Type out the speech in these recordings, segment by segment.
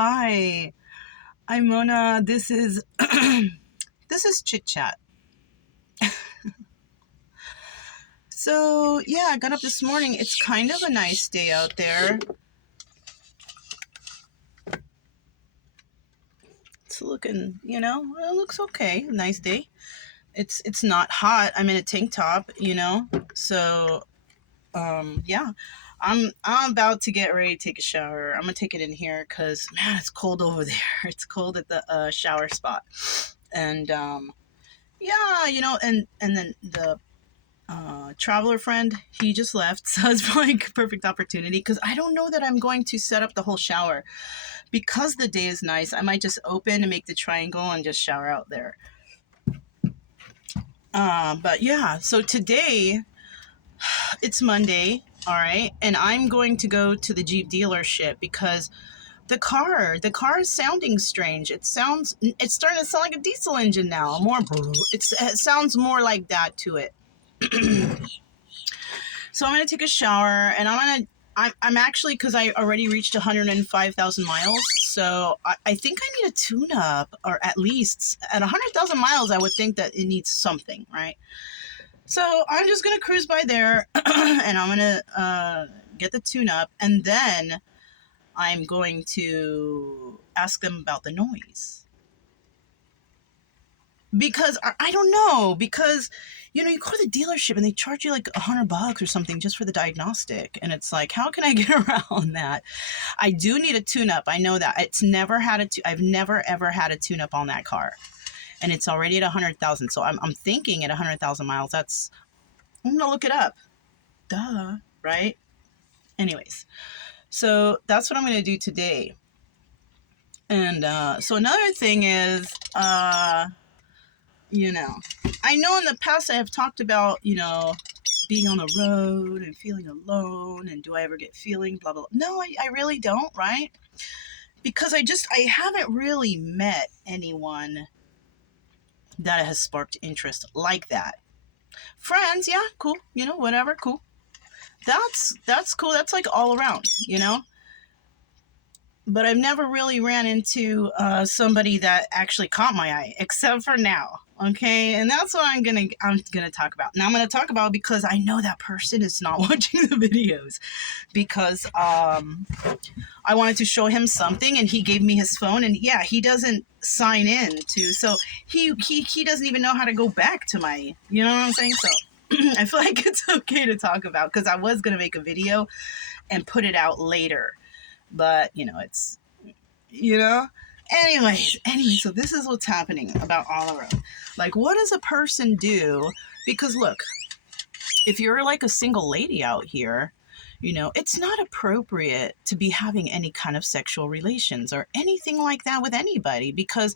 Hi, I'm Mona. This is this is Chit Chat. So yeah, I got up this morning. It's kind of a nice day out there. It's looking, it looks okay. Nice day. It's not hot. I'm in a tank top, So yeah. I'm about to get ready to take a shower. I'm gonna take it in here because man, it's cold over there. It's cold at the shower spot, and yeah, and then the traveler friend, he just left, so it's probably a perfect opportunity because I don't know that I'm going to set up the whole shower because the day is nice. I might just open and make the triangle and just shower out there. But yeah, so today it's Monday, all right, and I'm going to go to the Jeep dealership because the car is sounding strange. It's starting to sound like a diesel engine now. It sounds more like that to it. So I'm gonna take a shower, and I'm actually, because I already reached 105,000 miles, so I think I need a tune-up, or at least at 100,000 miles, I would think that it needs something, right? So I'm just gonna cruise by there, and I'm gonna get the tune-up, and then I'm going to ask them about the noise. Because I don't know, because you go to the dealership and they charge you like $100 or something just for the diagnostic, and it's like, how can I get around that? I do need a tune-up. I know that I've never ever had a tune-up on that car, and it's already at 100,000. So I'm thinking at 100,000 miles, I'm gonna look it up. Duh, right? Anyways, so that's what I'm gonna do today. And so another thing is, I know in the past I have talked about, being on the road and feeling alone, and do I ever get feeling, blah, blah, blah. No, I really don't, right? Because I haven't really met anyone that has sparked interest like that. Friends, yeah, cool, whatever, cool. That's cool. That's like all around, But I've never really ran into somebody that actually caught my eye, except for now. Okay, and that's what I'm gonna talk about. Now I'm gonna talk about, because I know that person is not watching the videos, because I wanted to show him something, and he gave me his phone, and yeah, he doesn't sign in to, so he doesn't even know how to go back to my, you know what I'm saying? So I feel like it's okay to talk about, because I was gonna make a video and put it out later, but it's anyway, so this is what's happening about all around. Like, what does a person do? Because look, if you're like a single lady out here, it's not appropriate to be having any kind of sexual relations or anything like that with anybody, because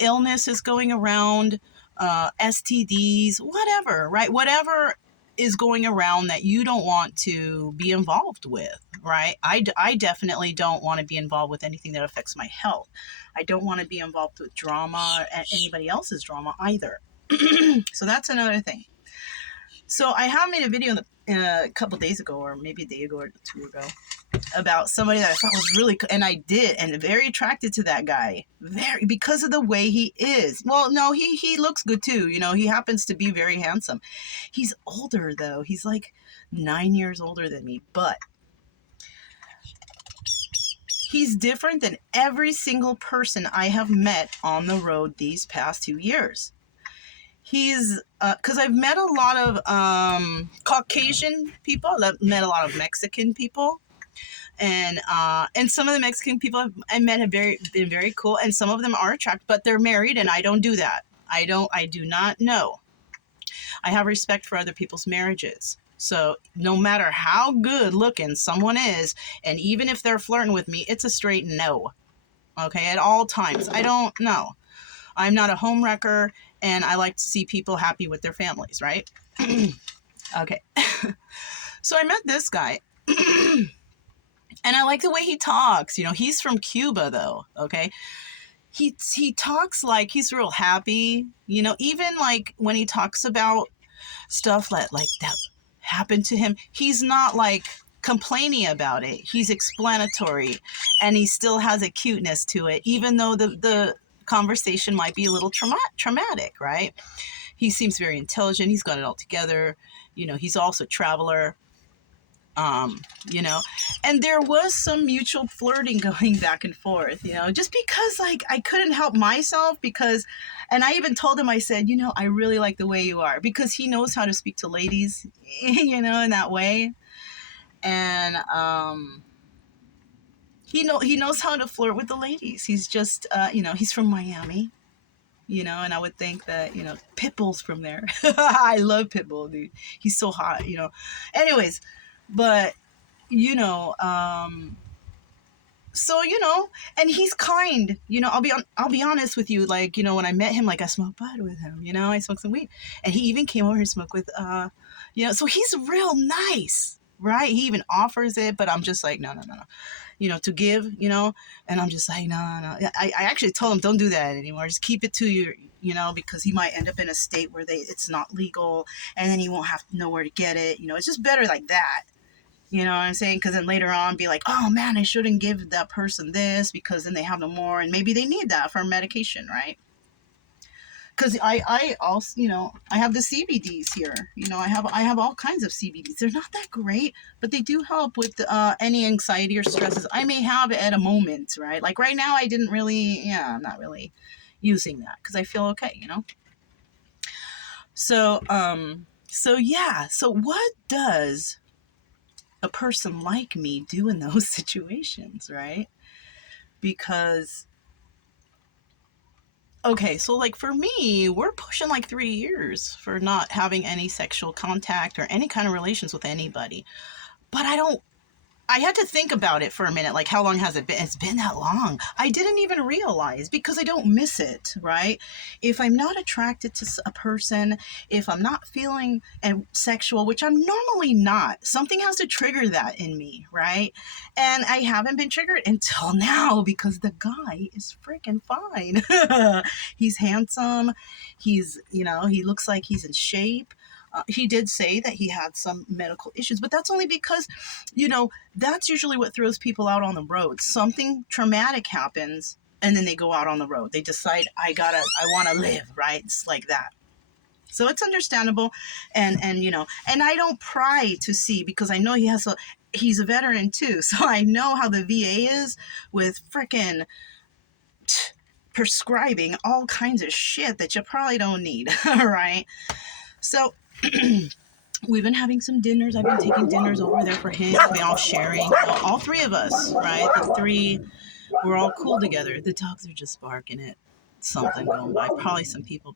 illness is going around, STDs, whatever, right? Whatever is going around that you don't want to be involved with, right? I definitely don't want to be involved with anything that affects my health. I don't want to be involved with drama, and anybody else's drama either. So that's another thing. So I have made a video a couple days ago, or maybe a day ago or two ago, about somebody that I thought was really, and I did, and very attracted to that guy, because of the way he is. Well, no, he looks good too. He happens to be very handsome. He's older though. He's like 9 years older than me, but he's different than every single person I have met on the road these past 2 years. He's, because I've met a lot of Caucasian people. I've met a lot of Mexican people. And some of the Mexican people I met have been very cool, and some of them are attractive, but they're married, and I don't do that. I do not know. I have respect for other people's marriages. So no matter how good looking someone is, and even if they're flirting with me, it's a straight no. Okay, at all times. I don't know. I'm not a home wrecker, and I like to see people happy with their families, right? Okay. So I met this guy. And I like the way he talks. He's from Cuba, though, okay? He talks like he's real happy. Even like when he talks about stuff like that happened to him, he's not like complaining about it. He's explanatory, and he still has a cuteness to it, even though the conversation might be a little traumatic, right? He seems very intelligent. He's got it all together. He's also a traveler. You know, and there was some mutual flirting going back and forth, just because like I couldn't help myself and I even told him, I said, I really like the way you are, because he knows how to speak to ladies, in that way. And, he knows how to flirt with the ladies. He's just, he's from Miami, and I would think that, Pitbull's from there. I love Pitbull, dude. He's so hot, anyways. But, so, and he's kind, I'll be honest with you. Like, when I met him, like I smoked bud with him, I smoked some weed, and he even came over here to smoke with, so he's real nice, right? He even offers it, but I'm just like, no, to give, and I'm just like, no. I actually told him, don't do that anymore. Just keep it to your, because he might end up in a state where it's not legal, and then he won't have nowhere to get it. It's just better like that. You know what I'm saying? Because then later on be like, oh man, I shouldn't give that person this, because then they have no more, and maybe they need that for medication, right? Because I also, I have the CBDs here. I have all kinds of CBDs. They're not that great, but they do help with any anxiety or stresses I may have at a moment, right? Like right now, I'm not really using that because I feel okay, So, so what does a person like me do in those situations, right? Because, okay, so like for me, we're pushing like 3 years for not having any sexual contact or any kind of relations with anybody. But I had to think about it for a minute. Like, how long has it been? It's been that long. I didn't even realize, because I don't miss it, right? If I'm not attracted to a person, if I'm not feeling sexual, which I'm normally not, something has to trigger that in me, right? And I haven't been triggered until now, because the guy is freaking fine. He's handsome. He's, he looks like he's in shape. He did say that he had some medical issues, but that's only because, that's usually what throws people out on the road. Something traumatic happens, and then they go out on the road. They decide, I want to live, right? It's like that. So it's understandable. And I don't pry to see, because I know he's a veteran too. So I know how the VA is with frickin' prescribing all kinds of shit that you probably don't need, right? So we've been having some dinners. I've been taking dinners over there for him. We all sharing. All three of us, right? The three, we're all cool together. The dogs are just barking at something going by. Probably some people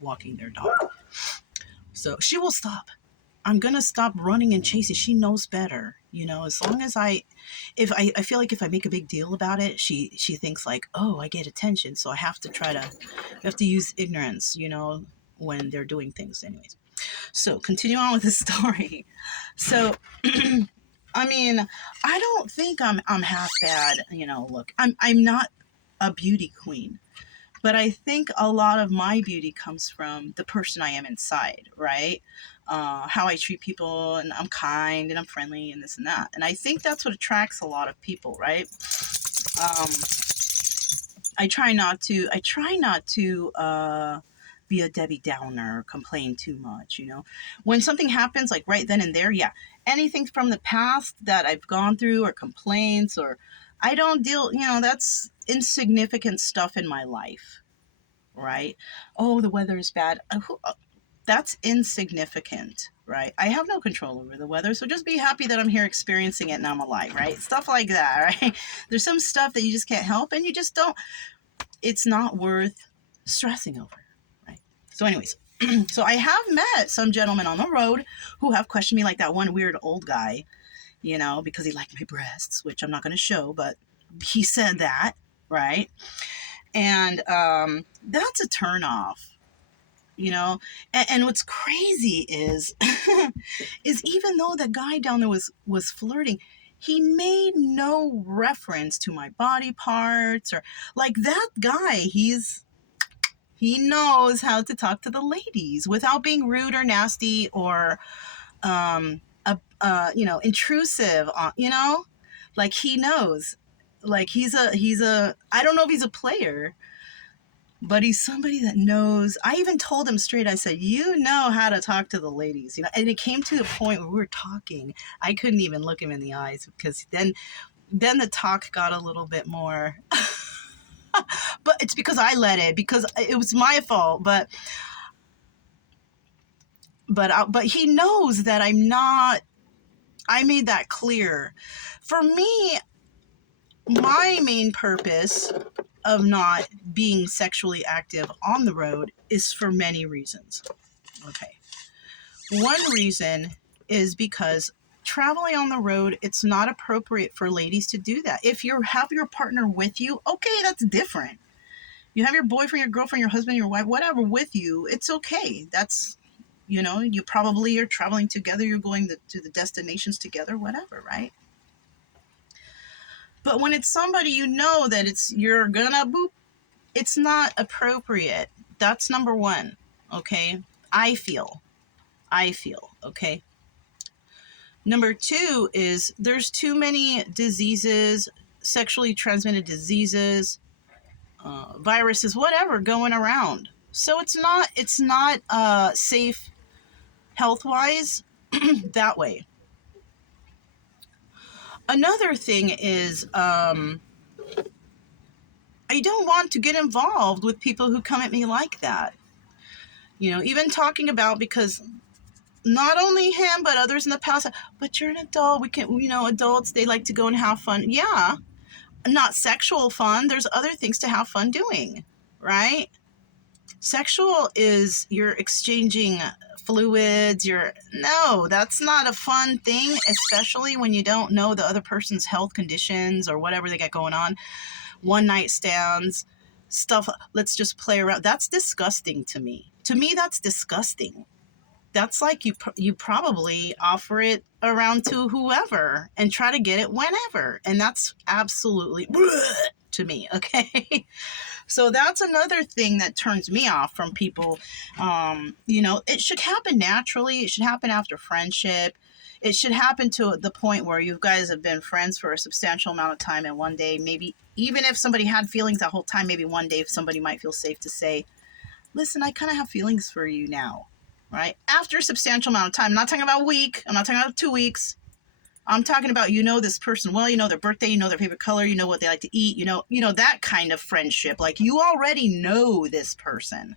walking their dog. So she will stop. I'm going to stop running and chasing. She knows better. As long as I feel like if I make a big deal about it, she thinks like, oh, I get attention. So I have to use ignorance, when they're doing things anyways. So continue on with the story. So, I mean, I don't think I'm half bad. Look, I'm not a beauty queen, but I think a lot of my beauty comes from the person I am inside, right? How I treat people, and I'm kind and I'm friendly and this and that. And I think that's what attracts a lot of people, right? I try not to be a Debbie Downer or complain too much, When something happens, like right then and there, yeah, anything from the past that I've gone through or complaints, or I don't deal, that's insignificant stuff in my life, right? Oh, the weather is bad. That's insignificant, right? I have no control over the weather, so just be happy that I'm here experiencing it and I'm alive, right? Stuff like that, right? There's some stuff that you just can't help, and you just don't, it's not worth stressing over. So anyways, so I have met some gentlemen on the road who have questioned me, like that one weird old guy, because he liked my breasts, which I'm not going to show, but he said that, right? And that's a turnoff, and what's crazy is, is even though the guy down there was flirting, he made no reference to my body parts, or like that guy, he knows how to talk to the ladies without being rude or nasty or intrusive on, like he knows, like he's a, I don't know if he's a player, but he's somebody that knows. I even told him straight, I said, you know how to talk to the ladies, and it came to the point where we were talking, I couldn't even look him in the eyes, because then the talk got a little bit more, but it's because I let it, because it was my fault, but he knows that I'm not, I made that clear. For me, my main purpose of not being sexually active on the road is for many reasons. Okay. One reason is because traveling on the road, it's not appropriate for ladies to do that. If you have your partner with you, okay, that's different. You have your boyfriend, your girlfriend, your husband, your wife, whatever with you, it's okay. That's, you probably are traveling together, you're going to the destinations together, whatever, right? But when it's somebody that you're gonna boop, it's not appropriate. That's number one, okay? I feel, okay? Number two is there's too many diseases, sexually transmitted diseases, viruses, whatever, going around. So it's not safe health-wise that way. Another thing is, I don't want to get involved with people who come at me like that. Even talking about, because not only him, but others in the past, but you're an adult, we can, adults, they like to go and have fun. Yeah, not sexual fun. There's other things to have fun doing, right? Sexual is you're exchanging fluids, no, that's not a fun thing, especially when you don't know the other person's health conditions or whatever they got going on. One night stands, stuff, let's just play around. That's disgusting to me. To me, that's disgusting. That's like you probably offer it around to whoever and try to get it whenever. And that's absolutely to me, okay? So that's another thing that turns me off from people. It should happen naturally. It should happen after friendship. It should happen to the point where you guys have been friends for a substantial amount of time, and one day, maybe, even if somebody had feelings that whole time, maybe one day if somebody might feel safe to say, listen, I kind of have feelings for you now, right? After a substantial amount of time. I'm not talking about a week. I'm not talking about 2 weeks. I'm talking about, this person well, their birthday, their favorite color, what they like to eat, that kind of friendship. Like, you already know this person,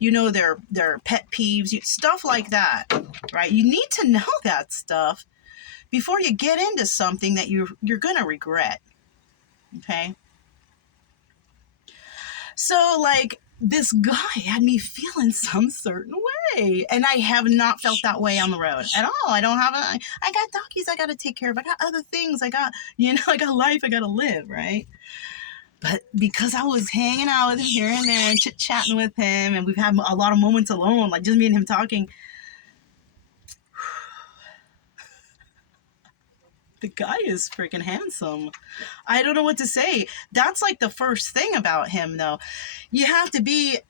their pet peeves, stuff like that, right? You need to know that stuff before you get into something that you're going to regret. Okay. So, like, this guy had me feeling some certain way, and I have not felt that way on the road at all. I got doggies I got to take care of. I got other things. I got life I got to live, right? But because I was hanging out with him here and there and chit-chatting with him, and we've had a lot of moments alone, like just me and him talking, the guy is freaking handsome. I don't know what to say. That's like the first thing about him, though. You have to be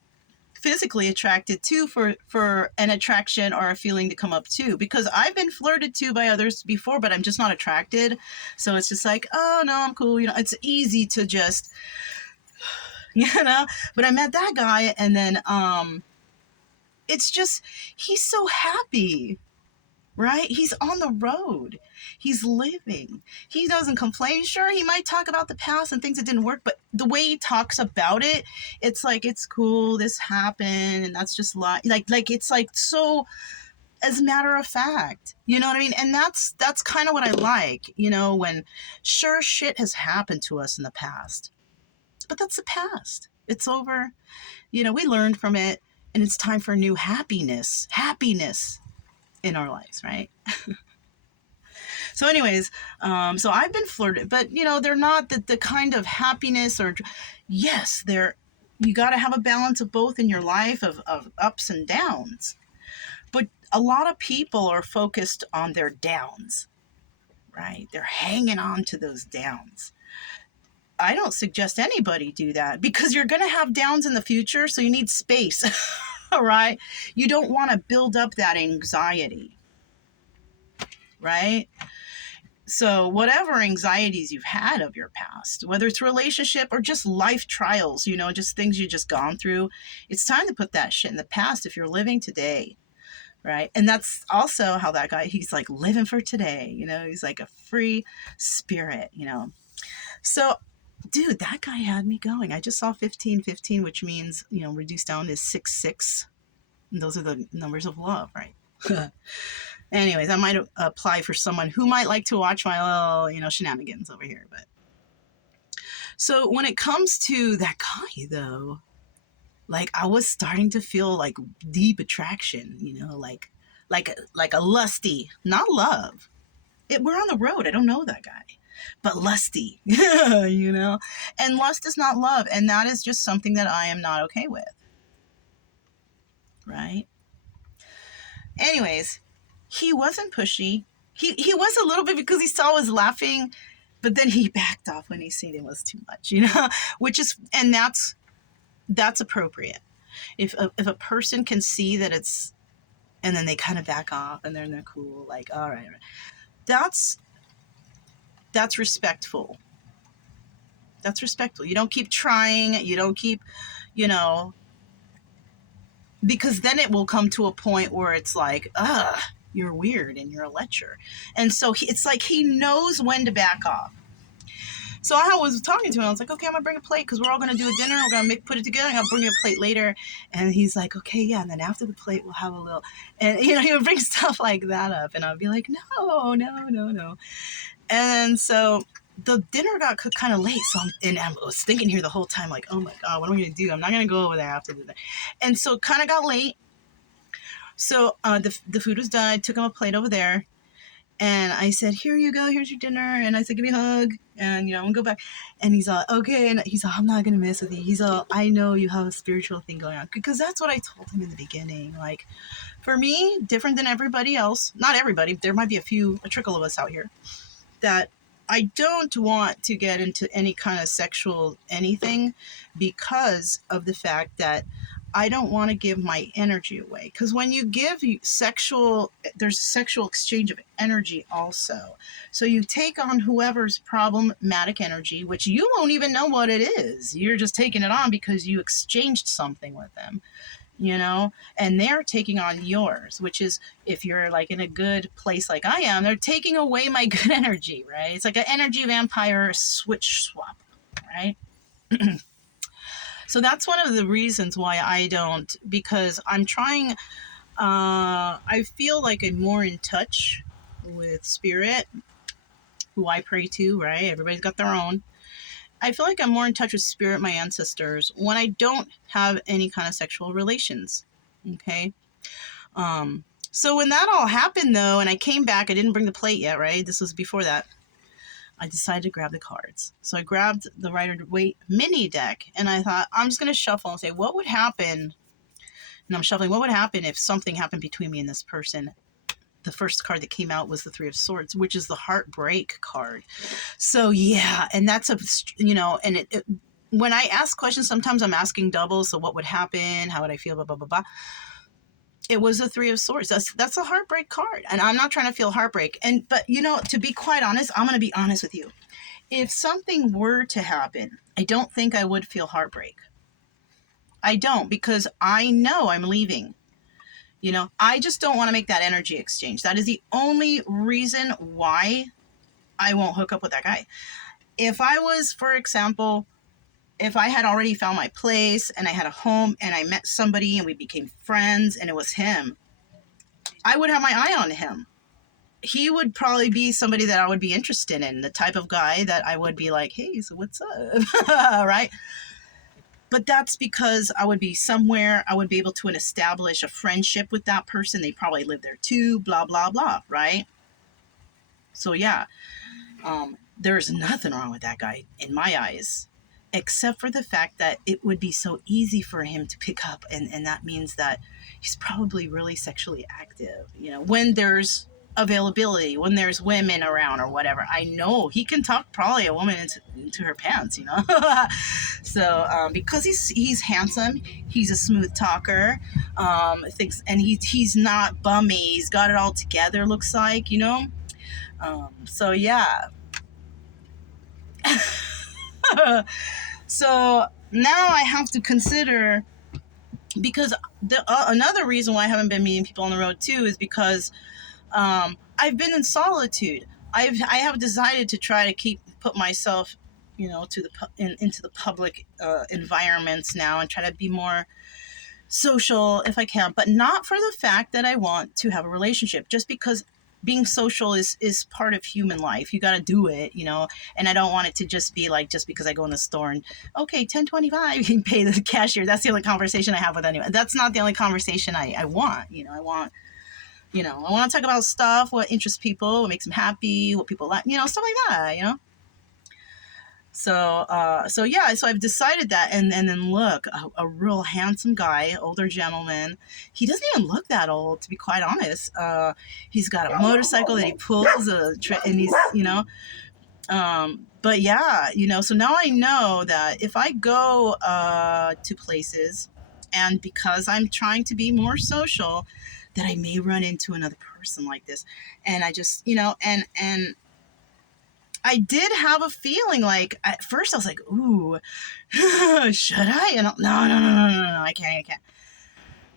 physically attracted too for an attraction or a feeling to come up too, because I've been flirted to by others before, but I'm just not attracted. So it's just like, oh no, I'm cool. It's easy to just, but I met that guy, and then, it's just, he's so happy. Right? He's on the road. He's living. He doesn't complain. Sure, he might talk about the past and things that didn't work, but the way he talks about it, it's like, it's cool, this happened, and that's just like it's like so as a matter of fact. You know what I mean? And that's kind of what I like, when sure shit has happened to us in the past. But that's the past. It's over. We learned from it, and it's time for new happiness in our lives, right? So anyways, so I've been flirted, but they're not the kind of happiness, or yes, you got to have a balance of both in your life, of ups and downs. But a lot of people are focused on their downs, right? They're hanging on to those downs. I don't suggest anybody do that, because you're going to have downs in the future, so you need space. All right? You don't want to build up that anxiety. right? So whatever anxieties you've had of your past, whether it's relationship or just life trials, you know, just things you just gone through, it's time to put that shit in the past if you're living today, right? And that's also how that guy, he's like living for today, you know, he's like a free spirit, you know. So, dude, that guy had me going. I just saw 1515, which means, you know, reduced down is 6. And those are the numbers of love, right? Anyways, that might apply for someone who might like to watch my little, you know, shenanigans over here. But so when it comes to that guy, though, like I was starting to feel like deep attraction, you know, like a lusty, not love. We're on the road. I don't know that guy, but lusty, you know. And lust is not love, and that is just something that I am not okay with, right? Anyways. He wasn't pushy. He was a little bit because he saw I was laughing, but then he backed off when he seen it was too much, you know, and that's appropriate. If a person can see that it's, and then they kind of back off and they're cool, like, all right. That's respectful. That's respectful. You don't keep trying. You don't keep, you know, because then it will come to a point where it's like, you're weird and you're a lecher. And so it's like he knows when to back off. So I was talking to him. I was like, okay, I'm going to bring a plate because we're all going to do a dinner. We're going to put it together. I'll bring you a plate later. And he's like, okay, yeah. And then after the plate, we'll have a little. And, you know, he would bring stuff like that up. And I'd be like, no. And so the dinner got cooked kind of late. So I was thinking here the whole time, like, oh my God, what am I going to do? I'm not going to go over there after dinner. And so it kind of got late. So the food was done. I took him a plate over there. And I said, here you go. Here's your dinner. And I said, give me a hug. And, you know, I'm going to go back. And he's all, okay. And he's all, I'm not going to mess with you. He's all, I know you have a spiritual thing going on. Because that's what I told him in the beginning. Like, for me, different than everybody else. Not everybody. There might be a trickle of us out here. That I don't want to get into any kind of sexual anything. Because of the fact that I don't want to give my energy away. Because when you give there's a sexual exchange of energy also. So you take on whoever's problematic energy, which you won't even know what it is. You're just taking it on because you exchanged something with them, you know, and they're taking on yours, which is, if you're like in a good place like I am, they're taking away my good energy, right? It's like an energy vampire switch swap, right? So that's one of the reasons why I don't, because I'm trying, I feel like I'm more in touch with spirit, who I pray to, right? Everybody's got their own. I feel like I'm more in touch with spirit, my ancestors, when I don't have any kind of sexual relations, okay? So when that all happened, though, and I came back, I didn't bring the plate yet, right? This was before that. I decided to grab the cards. So I grabbed the Rider-Waite mini deck, and I thought, I'm just going to shuffle and say, what would happen? And I'm shuffling, what would happen if something happened between me and this person? The first card that came out was the Three of Swords, which is the heartbreak card. So yeah, and that's you know, and when I ask questions, sometimes I'm asking double. So what would happen? How would I feel? Blah, blah, blah, blah. It was a Three of Swords. That's a heartbreak card. And I'm not trying to feel heartbreak. But, you know, to be quite honest, I'm going to be honest with you. If something were to happen, I don't think I would feel heartbreak. I don't, because I know I'm leaving. You know, I just don't want to make that energy exchange. That is the only reason why I won't hook up with that guy. If I was, for example, if I had already found my place and I had a home and I met somebody and we became friends and it was him, I would have my eye on him. He would probably be somebody that I would be interested in, the type of guy that I would be like, hey, so what's up? Right? But that's because I would be somewhere, I would be able to establish a friendship with that person. They probably live there too, blah, blah, blah, right? So yeah, there's nothing wrong with that guy in my eyes, except for the fact that it would be so easy for him to pick up. And that means that he's probably really sexually active, you know, when there's availability, when there's women around or whatever. I know he can talk probably a woman into her pants, you know. So because he's handsome, he's a smooth talker, and he's not bummy, he's got it all together, looks like, you know. So yeah. So now I have to consider, because another reason why I haven't been meeting people on the road too is because I've been in solitude. I have decided to try to put myself, to into the public environments now, and try to be more social if I can, but not for the fact that I want to have a relationship, just because being social is part of human life. You got to do it, and I don't want it to just be like, just because I go in the store and, okay, 10.25, you can pay the cashier. That's the only conversation I have with anyone. That's not the only conversation I want. I want to talk about stuff, what interests people, what makes them happy, what people like, stuff like that, So yeah, so I've decided that, and then look, a real handsome guy, older gentleman. He doesn't even look that old, to be quite honest. He's got a motorcycle that he pulls, and he's, but yeah, so now I know that if I go to places, and because I'm trying to be more social, that I may run into another person like this, and I just, and I did have a feeling, like, at first I was like, ooh, should I? And no, I can't.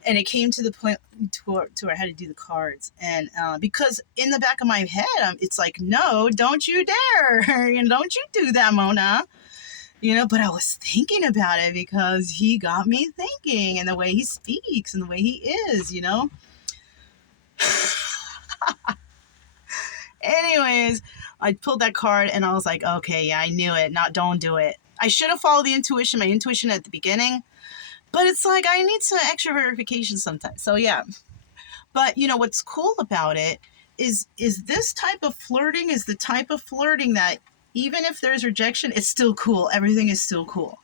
And it came to the point to where I had to do the cards. And because in the back of my head, it's like, no, don't you dare. Don't you do that, Mona. But I was thinking about it because he got me thinking, and the way he speaks and the way he is, Anyways, I pulled that card and I was like, okay, yeah, I knew it. Don't do it. I should have followed my intuition at the beginning, but it's like, I need some extra verification sometimes. So yeah. But what's cool about it is this type of flirting is the type of flirting that even if there's rejection, it's still cool. Everything is still cool.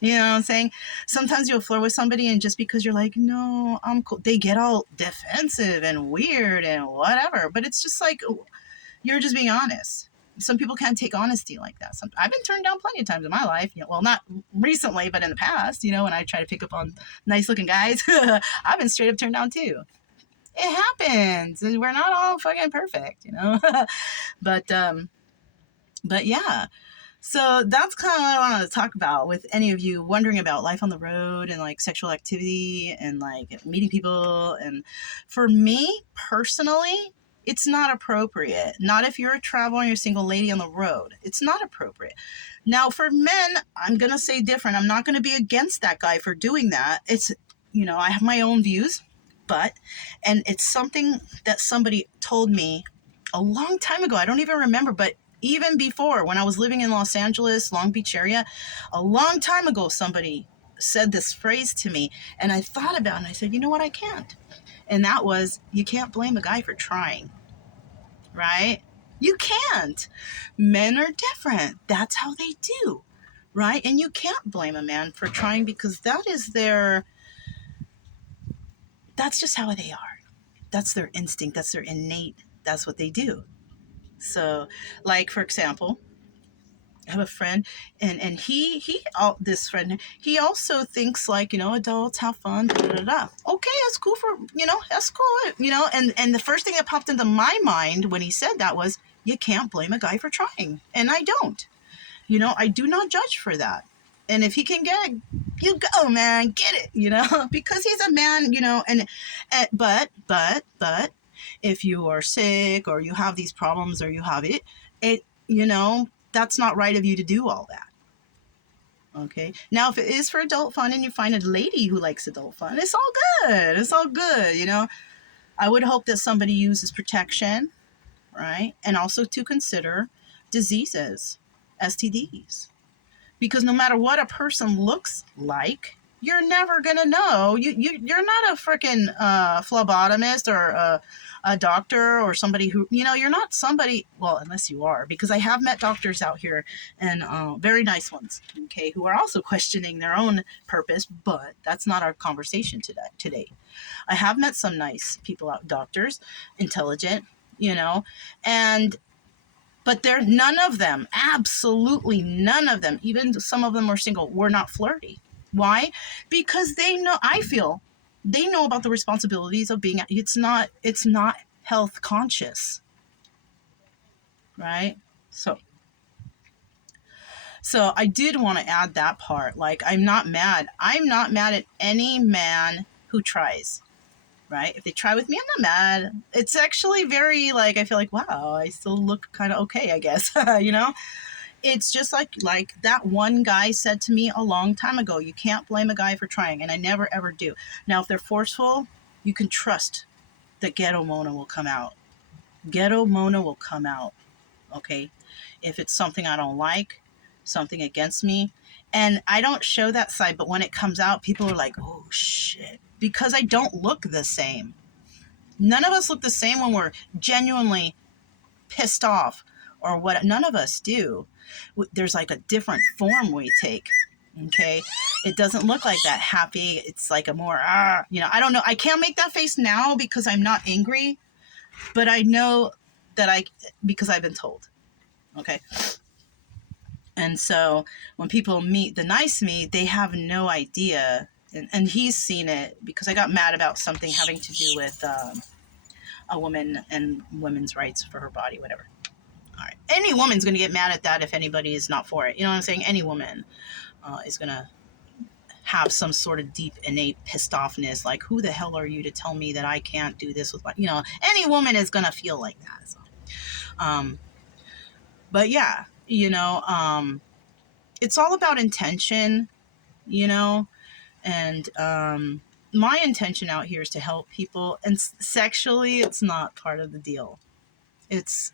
You know what I'm saying? Sometimes you'll flirt with somebody, and just because you're like, no, I'm cool, they get all defensive and weird and whatever. But it's just like, you're just being honest. Some people can't take honesty like that. I've been turned down plenty of times in my life. Well, not recently, but in the past, when I try to pick up on nice looking guys, I've been straight up turned down too. It happens. We're not all fucking perfect, but yeah. So that's kind of what I wanted to talk about with any of you wondering about life on the road and like sexual activity and like meeting people. And for me personally, it's not appropriate. Not if you're a traveler and you're a single lady on the road. It's not appropriate. Now for men, I'm going to say different. I'm not going to be against that guy for doing that. It's, I have my own views, and it's something that somebody told me a long time ago. I don't even remember, but even before, when I was living in Los Angeles, Long Beach area, a long time ago, somebody said this phrase to me, and I thought about it, and I said, you know what, I can't. And that was, you can't blame a guy for trying, right? You can't. Men are different. That's how they do, right? And you can't blame a man for trying, because that's just how they are. That's their instinct. That's their innate. That's what they do. So, like, for example, I have a friend, and this friend, he also thinks like, adults have fun, Okay, that's cool that's cool, and the first thing that popped into my mind when he said that was, you can't blame a guy for trying. And I don't, I do not judge for that. And if he can get it, you go, man, get it, because he's a man, and but if you are sick or you have these problems or you have it, that's not right of you to do all that. Okay. Now, if it is for adult fun and you find a lady who likes adult fun, it's all good. It's all good. I would hope that somebody uses protection, right? And also to consider diseases, STDs, because no matter what a person looks like, you're never going to know. You're not a freaking phlebotomist or a doctor or somebody who, you're not somebody, well, unless you are, because I have met doctors out here, and very nice ones, okay, who are also questioning their own purpose, but that's not our conversation today. I have met some nice people out, doctors, intelligent, but none of them, absolutely none of them, even some of them were single, were not flirty. Why? Because they know, I feel, they know about the responsibilities of being, it's not health conscious. right? So I did want to add that part. Like, I'm not mad. I'm not mad at any man who tries, right? If they try with me, I'm not mad. It's actually very, like, I feel like, wow, I still look kind of okay, I guess. You know? It's just like that one guy said to me a long time ago, you can't blame a guy for trying, and I never ever do. Now, if they're forceful, you can trust that Ghetto Mona will come out. Ghetto Mona will come out, okay? If it's something I don't like, something against me, and I don't show that side, but when it comes out, people are like, oh shit, because I don't look the same. None of us look the same when we're genuinely pissed off or what. None of us do. There's like a different form we take. Okay, it doesn't look like that happy. It's like a more I don't know. I can't make that face now because I'm not angry, but I know that because I've been told. Okay. And so when people meet the nice me, they have no idea. And he's seen it because I got mad about something having to do with a woman and women's rights for her body, whatever. All right. Any woman's going to get mad at that if anybody is not for it. You know what I'm saying? Any woman is going to have some sort of deep, innate pissed offness. Like, who the hell are you to tell me that I can't do this with my, any woman is going to feel like that. So, but yeah, it's all about intention, and my intention out here is to help people. And sexually, it's not part of the deal. It's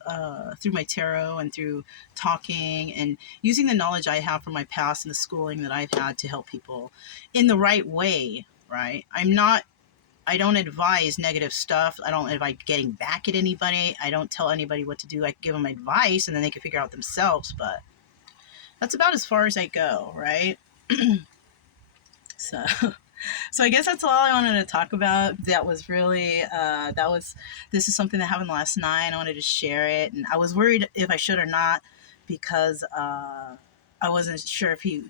through my tarot and through talking and using the knowledge I have from my past and the schooling that I've had to help people in the right way, right? I don't advise negative stuff. I don't advise getting back at anybody. I don't tell anybody what to do. I give them advice and then they can figure out themselves, but that's about as far as I go, right? So I guess that's all I wanted to talk about. That was really, this is something that happened last night. I wanted to share it. And I was worried if I should or not because I wasn't sure if he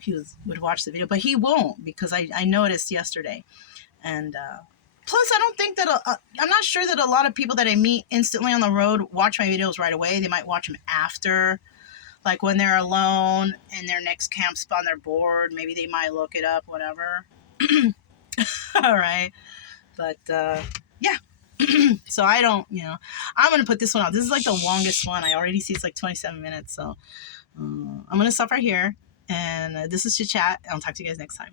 would watch the video, but he won't because I noticed yesterday. And plus, I don't think that, I'm not sure that a lot of people that I meet instantly on the road watch my videos right away. They might watch them after. Like when they're alone in their next camp spot, they're bored. Maybe they might look it up, whatever. All right. But yeah. So I don't, I'm going to put this one out. This is like the longest one. I already see it's like 27 minutes. So I'm going to stop right here. And this is Chit Chat. I'll talk to you guys next time.